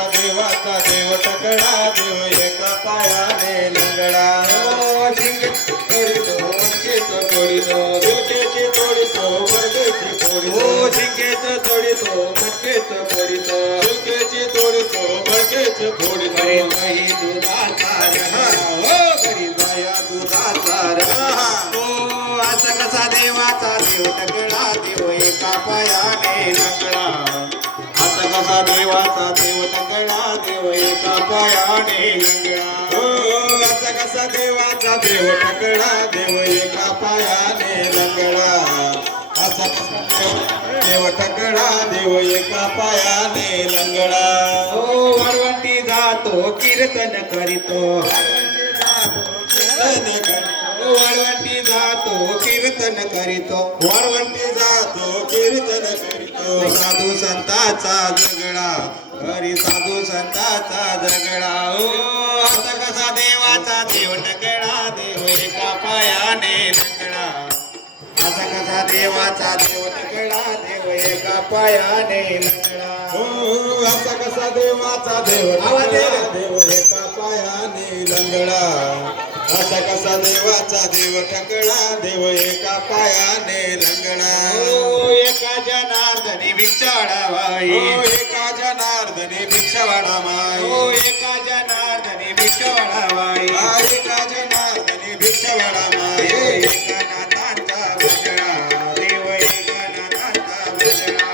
कसा देवाचा देव टकडा देव एका पायाने लंगडा शिंगेच तोडितो मटकेच तोडितो झुलकेची तोडितो वर्गेची तोडितो शिंगेच तोडितो मटकेच तोडितो झुलकेची तोडितो वर्गेची तोडितो काही दुधाचा रहा घरी बाया दुधाचा रहा असा कसा देवाचा देव टकडा देव एका पायाने लंगडा असा कसा देवाचा देव टकडा देव एका पायाने लंगडा असा कसा देवाचा देव टकडा देव एका पायाने लंगडा असा कसा देव टकडा देव एका पायाने लंगडा वाळवंटी जातो कीर्तन करीतो वाळवंटी जातो कीर्तन करीतो वाळवंटी जातो कीर्तन करीतो साधू संताचा झगडा हरी साधू संताचा झगडा असा कसा देवाचा देव टकडा देव एका पायाने लंगडा असा कसा देवाचा देव टकडा देव एका पायाने लंगडा असा कसा देवाचा देव टकडा देव एका पायाने लंगडा असा कसा देवाचा देव टकडा देव एका पायाने लंगडा एका जनार्दनी भिक्षाडावाई एका जनार्दनी भिक्षावाडा माई एका जनार्दनी भिक्षाडावाई एका जनार्दनी भिक्षावाडा माई एका नाथांचा भजना देव एका नाथांचा भजना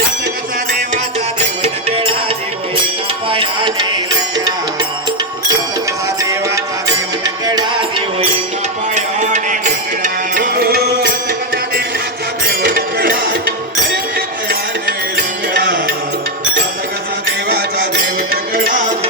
असा कसा देवाचा देव टकडा देव एका पायाने लंगडा असा कसा देवाचा देव टकडा देव एका पायाने लंगडा असा कसा देवाचा देव टकडा पायाने लंगडा असा कसा देवाचा देव टकडा